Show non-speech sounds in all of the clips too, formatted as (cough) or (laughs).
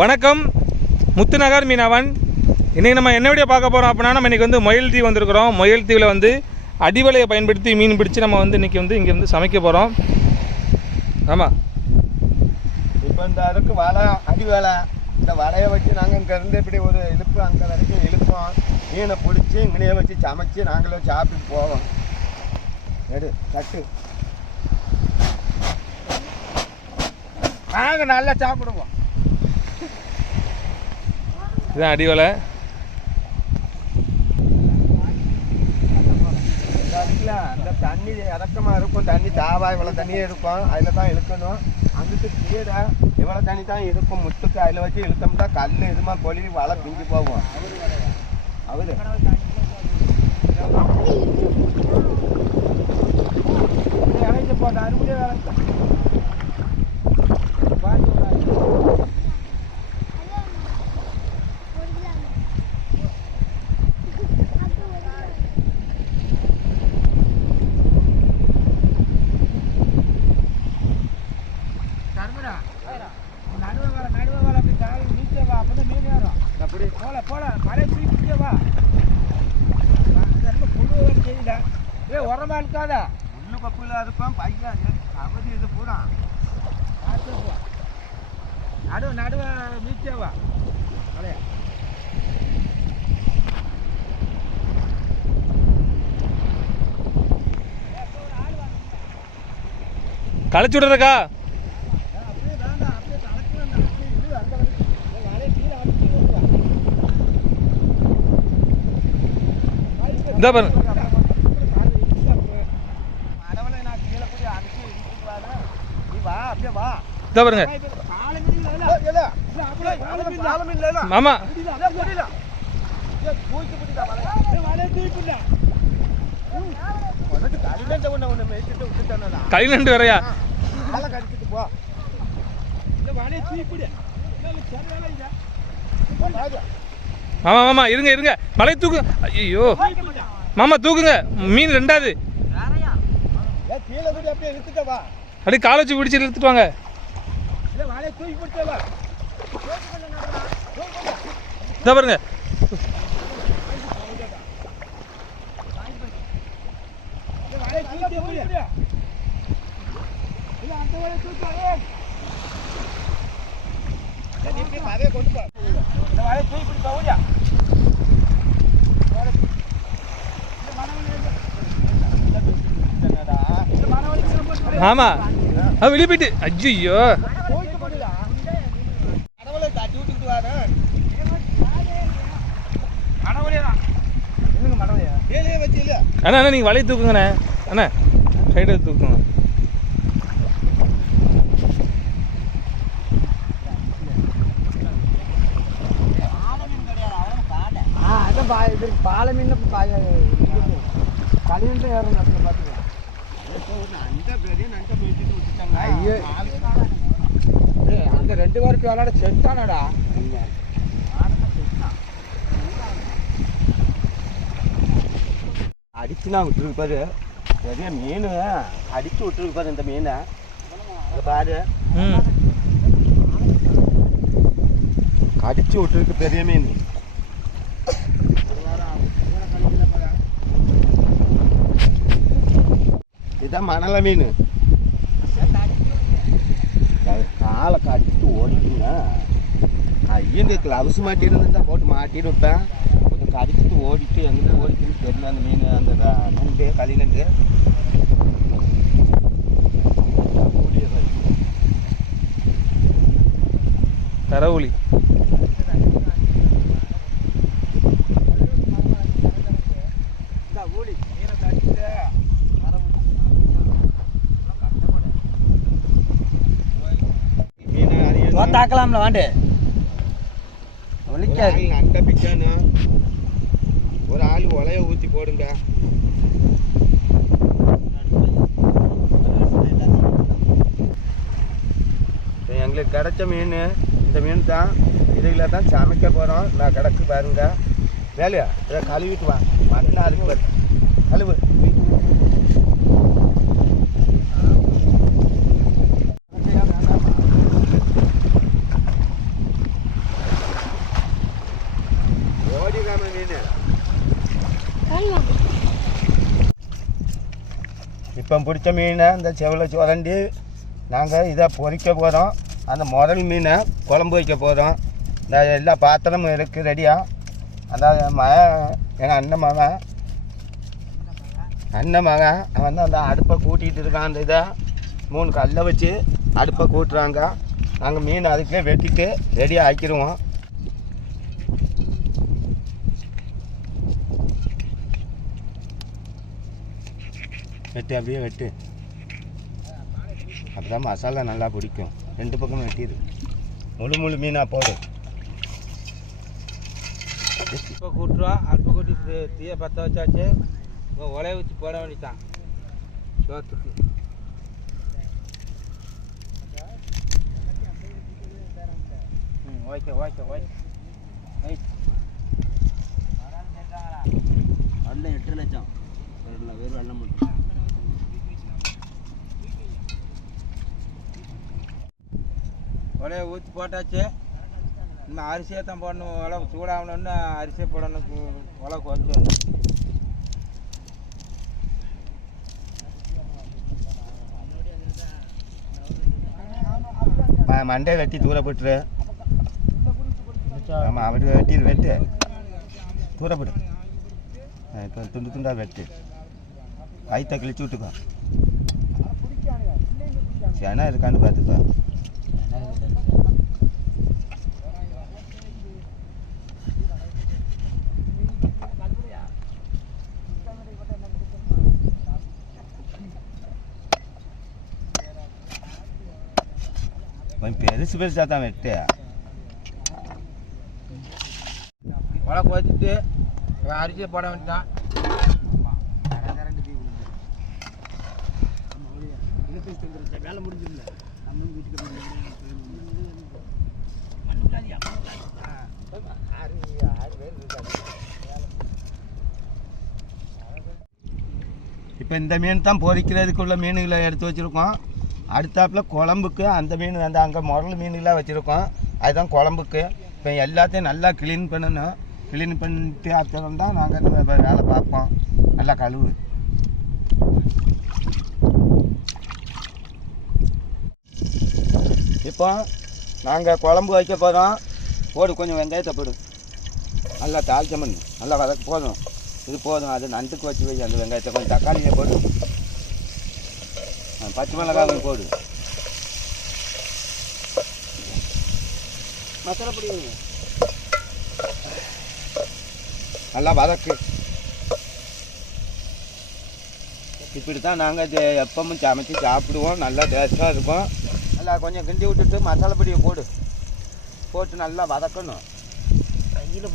வணக்கம். முத்துநகர் மீனவன். இன்றைக்கி நம்ம என்ன வீடியோ பார்க்க போகிறோம் அப்படின்னா நம்ம இன்றைக்கி வந்து முயல் தீவு வந்திருக்கிறோம். முயல் தீவில் வந்து அடிவலையை பயன்படுத்தி மீன் பிடிச்சி நம்ம வந்து இன்றைக்கி வந்து இங்கே வந்து சமைக்க போகிறோம் ஆமாம் இப்போ இந்த அதுக்கு வலை அடிவலை இந்த வலையை வச்சு நாங்கள் இங்கேருந்து இப்படி ஒரு இழுப்பு அங்கே வரைக்கும் இழுப்போம். மீனை பிடிச்சி இங்கனையே வச்சு சமைச்சு நாங்களும் சாப்பிட்டு போவோம். எடு தட்டு. நாங்கள் நல்லா சாப்பிடுவோம். இதுதான் அடிவலை அந்த தண்ணி இறக்கமாக இருக்கும். தண்ணி தாவா இவ்வளோ தண்ணியே இருக்கும். அதில் தான் இழுக்கணும். அங்கிட்டு கீரை இவ்வளோ தண்ணி தான் இருக்கும். முத்துக்கு அதில் வச்சு இழுத்தோம்னா கல் இதுமா கொழி வலை பிஞ்சு போகும். அவரு. இறங்கி போட்ட அறுபடியே வேலை முள்ளு இருப்பான் பையன். அவதி இது பூரா. நடுவு நடுவ மீச்சேவா களைச்சி விடுறக்கா இந்த பாருங்க மரவனை நான் கீழே போய் அனுப்பி இழுத்துட்டு வரேன். நீ வா அப்படியே வா இந்த பாருங்க. மாமா. கைலண்டு வேறையா? மாமா மாமா இருங்க இருங்க. மலை தூக்கு. ஐயோ மாமா தூக்குங்க. மீன் ரெண்டாவது அப்படியே காலை வச்சு பிடிச்சி இழுத்துட்டு வாங்க. இந்த பாருங்க. ஆமா. வெளியே போயிட்டு. ஐயோ அண்ணா அண்ணா நீங்கள் வலையை தூக்குங்கண்ணே. அண்ணா சைடில் தூக்குங்க. பால மீன் கலிண்டு ஏறும் பார்த்துக்கலாம் அந்த ரெண்டு பேருக்கு விளையாட செட்டானடா அடிச்சு நான் விட்டுருக்கு பாரு. பெரிய மீன். அடிச்சு விட்டுருக்கு பாரு இந்த மீனை. பாரு. அடிச்சு விட்டுருக்கு பெரிய மீன். இதான் மணல மீன். காலை கடிச்சிட்டு ஓடிட்டுங்க ஐயங்க கிளவுஸ் மாட்டிருந்தா போட்டு மாட்டிருப்பேன் கொஞ்சம் கடிச்சிட்டு ஓடிட்டு எங்கிட்ட ஓடிட்டுன்னு தெரியல அந்த மீன் அந்த நண்டு களி நண்டு தரவுலி மீனை அறியணும். தோத்தாக்கலாம்ல வாண்டு. பிக்கணும் ஒரு ஆள் உலைய எங்களுக்கு கிடைச்ச மீன் இந்த மீன் தான். இதில் தான் சமைக்க போகிறோம் நான் கிடக்கு பாருங்க. வேலையா? இதை கழுவிட்டு வா. மண்ணாக இருக்கு கழுவு. நம்ம பிடிச்ச மீனை இந்த செவலை சுரண்டி நாங்கள் இதை பொறிக்க போகிறோம் அந்த முதல் மீனை குழம்பு வைக்க போகிறோம் இந்த எல்லா பாத்திரமும் இருக்குது ரெடியாக அந்த மகன் எங்கள் அண்ணன் மகன் அண்ணன் மகன் அவன் தான் அந்த அடுப்பை கூட்டிகிட்டு இருக்கான். அந்த இதை மூணு கல்லை வச்சு அடுப்பை கூட்டுறாங்க. நாங்கள் மீன் அதுக்கே வெட்டிட்டு ரெடியாக ஆக்கிடுவோம். வெட்டு அப்படியே வெட்டு. அப்பதான் மசாலா நல்லா பிடிக்கும். ரெண்டு பக்கமும் வெட்டிடு. முழு முழு மீனாக போடு. இப்போ கூட்டுருவோம் அடுப்பை கூட்டி தீயை பற்ற வச்சாச்சு. இப்போ உலைய ஊற்றி போட வேண்டியதான் சோத்துக்கு. ம் ஓகே ஓகே ஓகே ரைட் வெள்ளம் எட்டு லட்சம். வெறும் வெள்ளம் மட்டும். உலைய ஊற்றி போட்டாச்சு. இன்னும் அரிசியை தான் போடணும். உலை சூடாகணும்னு அரிசியை போடணும். கு- உலை குறைச்சி மண்டே வெட்டி தூர போட்டுரு. ஆமாம் அப்படி வெட்டி வெட்டு. தூரப்படு இப்போ துண்டு துண்டாக வெட்டு. வயிற்ற கிழிச்சு விட்டுக்கோ. சேனா இருக்கான்னு பார்த்துக்கோ. கொஞ்சம் பெருசு பெருசாக தான் வெட்டு குறைச்சிட்டு இப்போ அரிசியை போட வேண்டியதான் வேலை முடிஞ்சிருந்தேன் இப்போ இந்த மீன் தான் பொறிக்கிறதுக்குள்ள மீனுகளை எடுத்து வச்சுருக்கோம். அடுத்தாப்புல குழம்புக்கு அந்த மீன் அந்த அங்கே முரல் மீன்களாக வச்சுருக்கோம். அதுதான் குழம்புக்கு. இப்போ எல்லாத்தையும் நல்லா க்ளீன் பண்ணணும். க்ளீன் பண்ணிட்டு அப்புறம் தான் நாங்கள் வேலை பார்ப்போம். நல்லா கழுவு. இப்போ நாங்கள் குழம்பு வைக்க போகிறோம் போடு கொஞ்சம் வெங்காயத்தை போடு. நல்லா தாளிச்ச பண்ணு நல்லா வதக்க போதும். இது போதும். அது நண்டுக்கு வச்சு வை அந்த வெங்காயத்தை கொஞ்சம் தக்காளியை போடு. பச்சை மிளகாய் போடு. மசாலா பொடி நல்லா வதக்கு. இப்படி தான் நாங்கள் எப்பவும் சமைச்சு சாப்பிடுவோம். நல்லா டேஸ்ட்டாக இருக்கும். நல்லா கொஞ்சம் கிண்டி விட்டுட்டு மசாலா பொடியை போடு. போட்டு நல்லா வதக்கணும். கையில.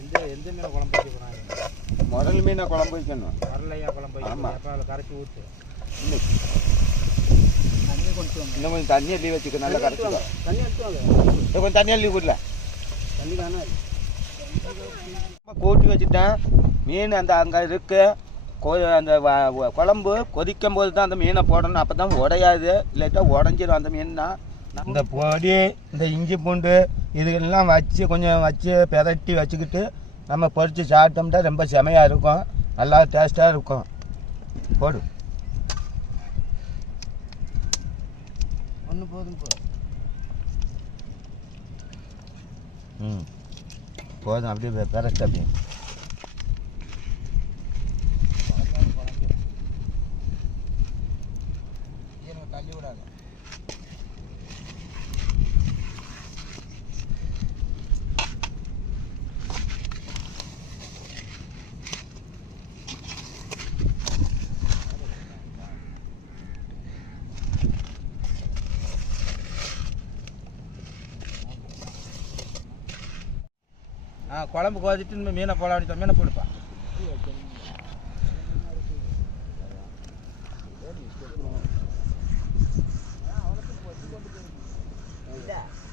எந்த எந்த மீனை குழம்பு வைக்க போகிறாங்க முரல் மீனை குழம்பு வைக்கணும். வரலையா குழம்பு வைக்க? ஆமா. எப்போ அதில் கரைச்சி ஊற்று தண்ணி கொண்டு. இன்னும் கொஞ்சம் தண்ணி அள்ளி வச்சுக்க நல்லா வாங்க. தண்ணி எடுத்து வாங்க. இன்னும் கொஞ்சம் தண்ணி அள்ளி விடல தண்ணி தானே கூட்டி வச்சுட்டேன். மீன் அந்த அங்கே இருக்கு. கொ அந்த குழம்பு கொதிக்கும் போது தான் அந்த மீனை போடணும். அப்போ தான் உடையாது. இல்லாட்டா உடஞ்சிரும் அந்த மீன்னா. இந்த பொடி இந்த இஞ்சி பூண்டு இதுகெல்லாம் வச்சு கொஞ்சம் வச்சு பெரட்டி வச்சுக்கிட்டு நம்ம பொரித்து சாப்பிட்டோம்னா ரொம்ப செமையாக இருக்கும். நல்லா டேஸ்ட்டாக இருக்கும். போடு. ஒன்று போதும் போ. ம். போதும். அப்படியே பெரட்டு அப்படியே. குழம்பு கோதிட்டு மீனை போட வேண்டிய மீனை போடுப்பா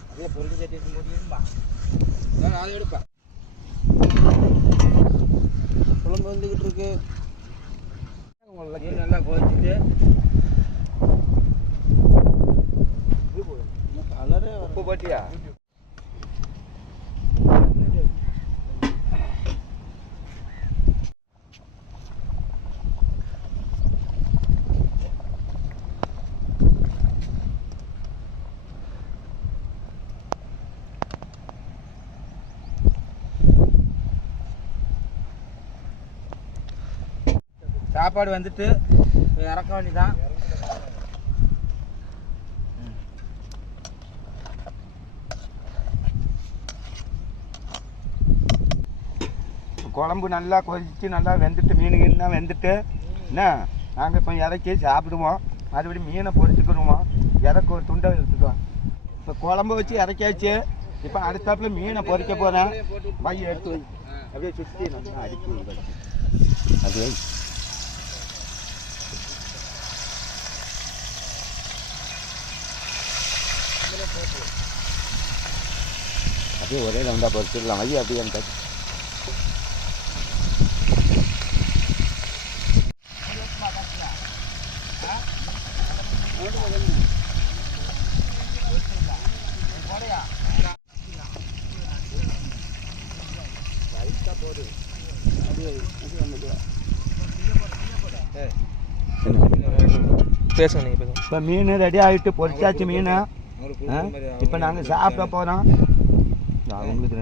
அப்படியே பொருள் சட்டி எடுத்து மூடிடும்பா அதை எடுப்பா குழம்பு வந்துக்கிட்டு இருக்கு மீன் நல்லா கோதிச்சுட்டு கலரே உப்பு போட்டியா சாப்பாடு வந்துட்டு இறக்க வேண்டிதான் குழம்பு நல்லா கொதிச்சு நல்லா வெந்துட்டு மீன் கீனுலாம் வெந்துட்டு என்ன? நாங்கள் இப்போ இறக்கி சாப்பிடுவோம். மறுபடி மீனை பொறிச்சுக்கிடுவோம். இறக்கு ஒரு துண்டை எடுத்துக்குவோம். இப்போ குழம்பு வச்சு இறக்கியாச்சு. இப்போ அடுத்தாப்புல மீனை பொறிக்க போகிறேன் மைய எடுத்து அப்படியே சுற்றி நல்லா அடிக்கி அது அப்படியே ஒரே ரவுண்டாக பொரிச்சிடலாம் வை அப்படியே அந்த பேசுங்க நீங்கள் பேசுங்க. இப்போ மீன் ரெடி ஆகிட்டு பொரிச்சாச்சு மீன். இப்போ நாங்கள் சாப்பிட போகிறோம் அவங்களுக்கு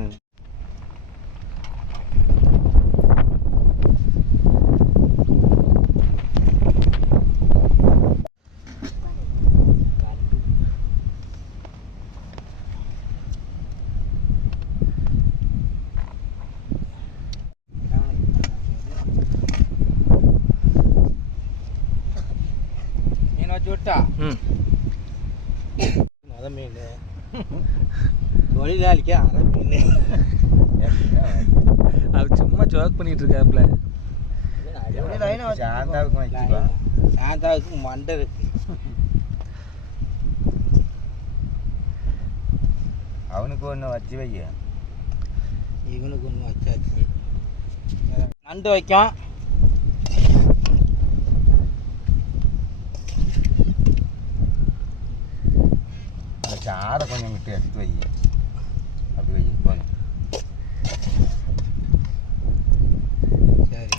அத மீன் தொழிலாளிக்கு அரை மீன் அது சும்மா ஜோக் பண்ணிட்டு இருக்காப்ல சாந்தாவுக்கு மண்டை இருக்கு அவனுக்கு ஒன்று வச்சு வை இவனுக்கு ஒன்று வச்சாச்சு நண்டு வைக்கும் அந்த சாரை கொஞ்சம் விட்டு எடுத்து வை அப்படி வை போதும் சரி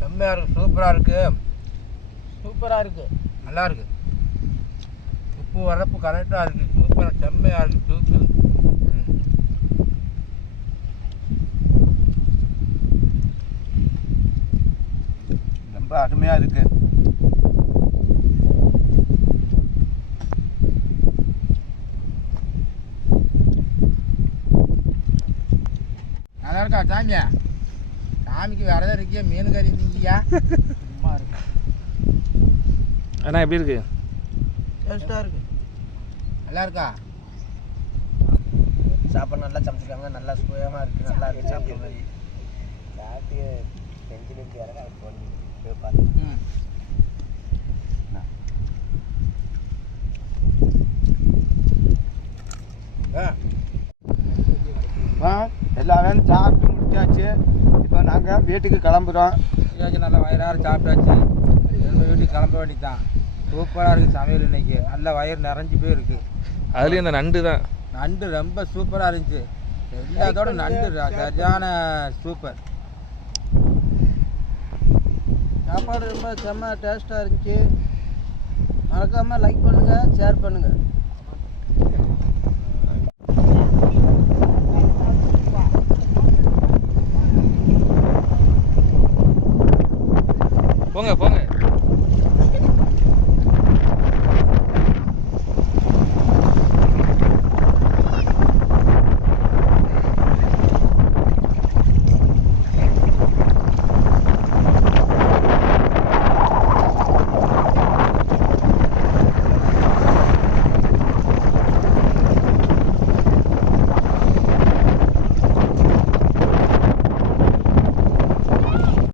செம்மையாக இருக்கு சூப்பராக இருக்கு சூப்பராக இருக்கு நல்லா இருக்கு உப்பு வரப்பு கரெக்டாக இருக்கு. சூப்பராக செம்மையாக இருக்கு. தூக்கு ரொம்ப அருமையாக இருக்கு. நல்லா இருக்கா சாமியா சாமிக்கு விரதம் இருக்கியா? மீன் கறி இருக்கியா? (laughs) அண்ணா எப்படி இருக்கு? டேஸ்ட்டாக இருக்கு. நல்லா இருக்கா? சாப்பாடு நல்லா சமைச்சிருக்காங்க. நல்லா சுயமாக இருக்குது நல்லா இருக்கு சாப்பிட்ற மாதிரி. சாப்பிட்டு செஞ்சுலேருந்து இறங்க ம். ஆ. எல்லா வேலையும் சாப்பிட்டு முடிச்சாச்சு. இப்போ நாங்கள் வீட்டுக்கு கிளம்புறோம். நல்லா வயிறார சாப்பிட்டாச்சு. வீட்டுக்கு கிளம்ப வேண்டியதான் சூப்பராக இருக்குது சமையல் இன்னைக்கு. நல்ல வயிறு நிறைஞ்சு போய் இருக்கு அதுலேயும் இந்த நண்டு தான். நண்டு ரொம்ப சூப்பராக இருந்துச்சு. எல்லாத்தோட நண்டு சரியான சூப்பர். சாப்பாடு ரொம்ப செம்ம டேஸ்ட்டாக இருந்துச்சு. மறக்காமல் லைக் பண்ணுங்கள் ஷேர் பண்ணுங்கள் போங்க போங்க.